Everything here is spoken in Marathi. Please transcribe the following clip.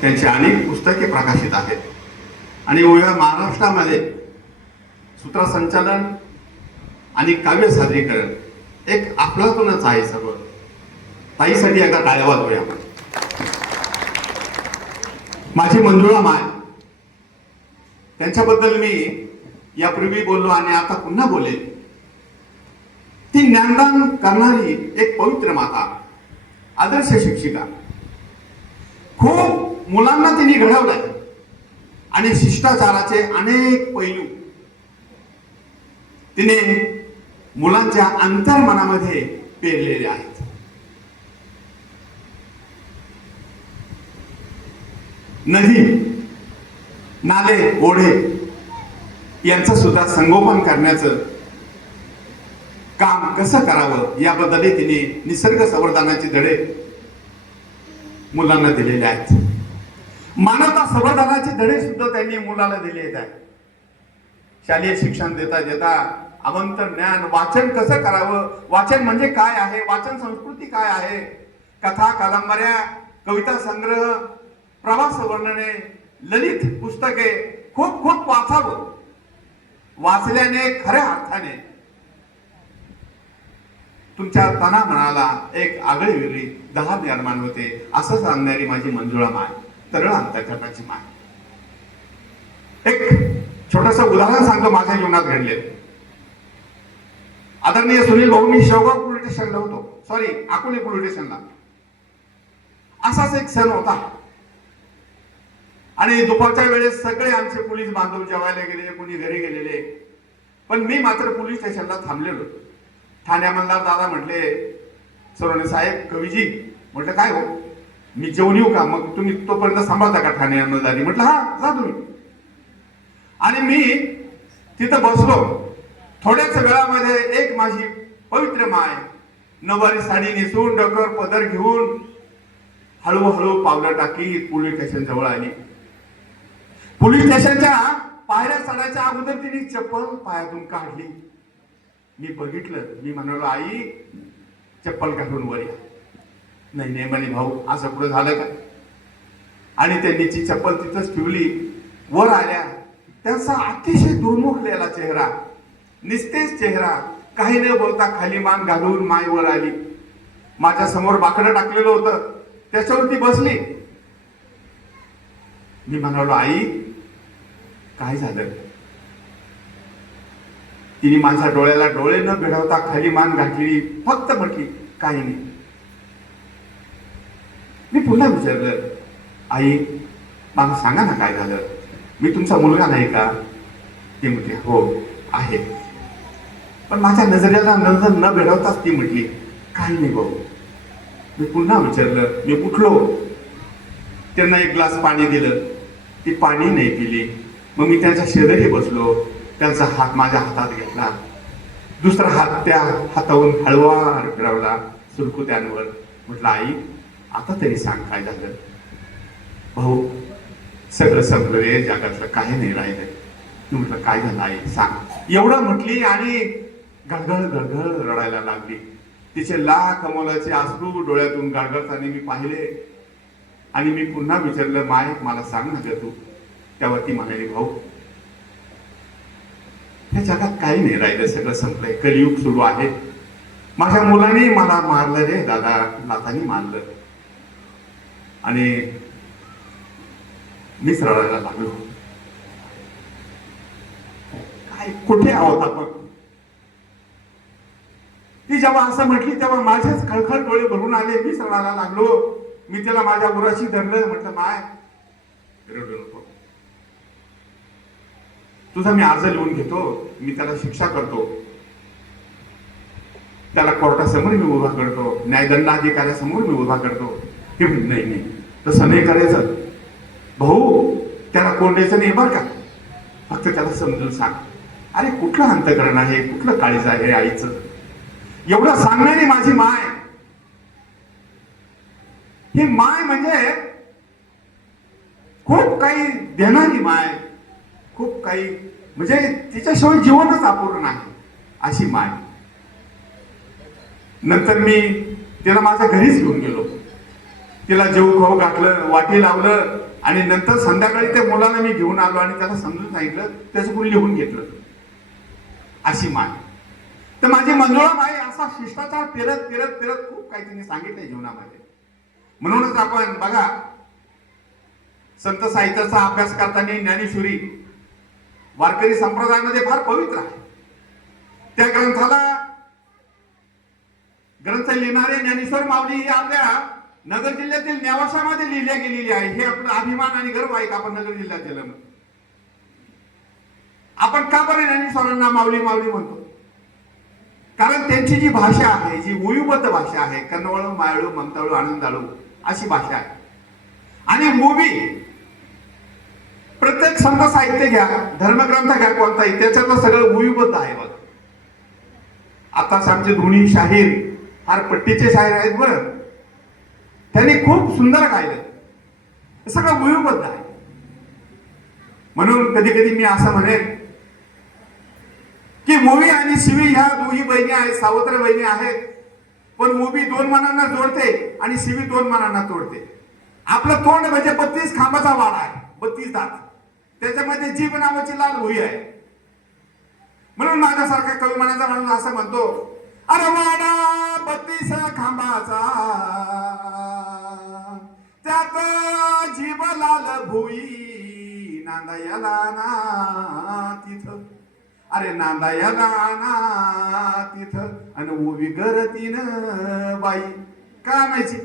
त्यांची अनेक पुस्तके प्रकाशित आहेत आणि ओव्या महाराष्ट्रामध्ये सूत्रसंचालन आणि काव्य सादरीकरण एक आपलातूनच आहे सगळं. ताईसाठी एकदा टाळ्या वाजवूया. माझी मंजुळा माय, त्यांच्याबद्दल मी यापूर्वी बोललो आणि आता पुन्हा बोलेन. ती ज्ञानदान करणारी एक पवित्र माता, आदर्श शिक्षिका. खूप मुलांना तिने घडवलंय आणि शिष्टाचाराचे अनेक पैलू तिने मुलांच्या अंतर्मनामध्ये पेरलेले आहेत. नदी, नाले, ओढे यांचं सुद्धा संगोपन करण्याचं काम कसं करावं याबद्दलही तिने निसर्ग संवर्धनाचे धडे मुलांना दिलेले आहेत. मानवता संवर्धनाचे धडे सुद्धा त्यांनी मुलाला दिलेले आहेत. शालेय शिक्षण देता देता अवंतर ज्ञान, वाचन कसं करावं, वाचन म्हणजे काय आहे, वाचन संस्कृती काय आहे, कथा, कादंबऱ्या, कविता संग्रह, प्रवास वर्णने, ललित पुस्तके खूप खूप वाचावं. वाचल्याने खऱ्या अर्थाने तुमच्या तना मनाला एक आगळी वेगळी दहा निर्माण होते. असं सांगणारी माझी मंजुळा माय, तरळ अंतःकरणाची माय. एक छोटस उदाहरण सांगतो माझ्या जीवनात घडले. आदरणीय सुनील भाऊ, मी शेवगाव पोलीस स्टेशनला होतो, सॉरी अकोले पोलीस स्टेशनला. असाच एक सण होता आणि दुपारच्या वेळेस सगळे आमचे पोलीस बांधव जेवायला गेलेले, कोणी घरी गेलेले, पण मी मात्र पोलीस स्टेशनला थांबलेलो. ठाणे अंमलदार दादा म्हटले, सरोने साहेब, कवीजी. म्हटलं काय हो, मी जेवण येऊ का? मग तुम्ही तोपर्यंत सांभाळता का ठाणे अंमलदारी? म्हटलं हा, जा तुम्ही. आणि मी तिथं बसलो. थोड्याच वेळामध्ये एक माझी पवित्र माय नऊवारी साडी नेसून, डोक्यावर पदर घेऊन हळूहळू पावलं टाकीत पोलीस स्टेशन जवळ आली. पोलीस स्टेशनच्या पायऱ्या चढायच्या अगोदर तिने चप्पल पायातून काढली. मी बघितलं. मी म्हणालो, आई चप्पल काढून वर या. नाही नाही म्हणे, भाऊ असं पुढे झालं का? आणि त्यांनी ती चप्पल तिथंच ठेवली. वर आल्या. त्यांचा अतिशय दुर्मुखलेला चेहरा, निस्तेज चेहरा, काही न बोलता खाली मान घालून माय वर आली. माझ्या समोर बाकडं टाकलेलं होतं, त्याच्यावरती बसली. मी म्हणालो, आई काय झालं? तिने माझ्या डोळ्याला डोळे न भिडवता खाली मान घातली. फक्त म्हटली, काही नाही. मी पुन्हा विचारलं, आई मला सांगा ना काय झालं? मी तुमचा मुलगा नाही का? ती म्हटली, हो आहे. पण माझ्या नजरेला नजर न भिडवताच ती म्हटली, काही नाही भाऊ. मी पुन्हा विचारलं. मी उठलो, त्यांना एक ग्लास पाणी दिलं. ती पाणी नाही पिली. मग मी त्यांच्या शेजारी बसलो. त्यांचा हात माझ्या हातात घेतला. दुसरा हात त्या हातावरून हळूवार फिरवला सुरकुत्यांवर. म्हटलं, आई आता तरी सांग काय झालं? भाऊ सगळं संपलं रे, जगातलं काही नाही राहिलं. म्हटलं, काय झालं आई सांग. एवढं म्हटली आणि गळगळ गळगळ रडायला लागली. तिचे लाख मोलाचे अश्रू डोळ्यातून गळगळताना मी पाहिले. आणि मी पुन्हा विचारलं, माय मला सांग ना ग तू. त्यावर ती म्हणाली, भाऊ या जगात काही नाही राहिलं, सगळं संपलंय, कलियुग सुरू आहे. माझ्या मुलाने मला मारलं रे दादा, नातानी मारलं. आणि मीच रडायला लागलो. काय कुठे आहोत आपण? ती जेव्हा असं म्हटली तेव्हा माझेच खळखळ डोळे भरून आले. मीच रडायला लागलो. मी तिला माझ्या उराशी धरलं. म्हटलं, माय रडू नको. तुझा मी अर्ज लिहून घेतो. मी त्याला शिक्षा करतो. त्याला कोर्टासमोर मी उभा करतो. न्यायदंडाधिकाऱ्यासमोर मी उभा करतो. हे नाही नाही, तसं नाही करायचं भाऊ. त्याला कोंडायचं नाही बरं का. फक्त त्याला समजून सांग. अरे कुठलं अंतःकरण आहे, कुठलं काळीज आहे आईचं? एवढं सांगणारी माझी माय. ही माय म्हणजे खूप काही देणारी माय, खूप काही म्हणजे तिच्याशिवाय जीवनच अपूर्ण आहे अशी माय. नंतर मी तिला माझ्या घरीच घेऊन गेलो. तिला जेऊ खाऊ घातलं, वाटी लावलं आणि नंतर संध्याकाळी त्या मुलाला मी घेऊन आलो आणि त्याला समजून सांगितलं, त्याचं कोणी लिहून घेतलं. अशी माय. तर माझी मंजुळा माई असा शिष्टाचार फिरत फिरत फिरत खूप काही तिने सांगितलंय जीवनामध्ये. म्हणूनच आपण बघा, संत साहित्याचा अभ्यास करताना ज्ञानेश्वरी वारकरी संप्रदायामध्ये फार पवित्र आहे. त्या ग्रंथ लिहिणारे ज्ञानेश्वर माऊली ही आपल्या नगर जिल्ह्यातील नेवाशामध्ये लिहिल्या गेलेली आहे. हे आपला अभिमान आणि गर्व आहे का आपण नगर जिल्ह्यात जन्म. आपण का बरं ज्ञानेश्वरांना माऊली माऊली म्हणतो? कारण त्यांची जी भाषा आहे, जी उयुबद्ध भाषा आहे, कन्नवळू, मायाळू, ममताळू, आनंदाळू अशी भाषा आहे. आणि मूवी प्रत्येक संत साहित्य घ्या, धर्मग्रंथ घ्या कोणताही, त्याच्यातलं सगळं उयुबद्ध आहे बघा. आताच आमचे दोन्ही शाहीर फार पट्टीचे शाहीर आहेत बरं, त्यांनी खूप सुंदर गायलं. हे सगळं उयुबद्ध आहे. म्हणून कधी कधी मी असं म्हणेन की मूवी आणि शिवी ह्या दोन्ही बहिणी आहेत, सावत्र बहिणी आहेत. पण मूवी 2 मनांना जोडते आणि शिवी 2 मनांना तोडते. आपलं तोंड म्हणजे 32 खांबाचा वाडा आहे, 32 दात, त्याच्यामध्ये जीभ नावाची लाल भुई आहे. म्हणून माझ्यासारखा कवी मनाचा माणूस असं म्हणतो, अरे वाडा 32 खांबाचा, त्यात जीभ लाल भुई, नांदायला ना तिथं, अरे नांदायला ना तिथं, आणि ओवी गरतीन बाई का आणायची.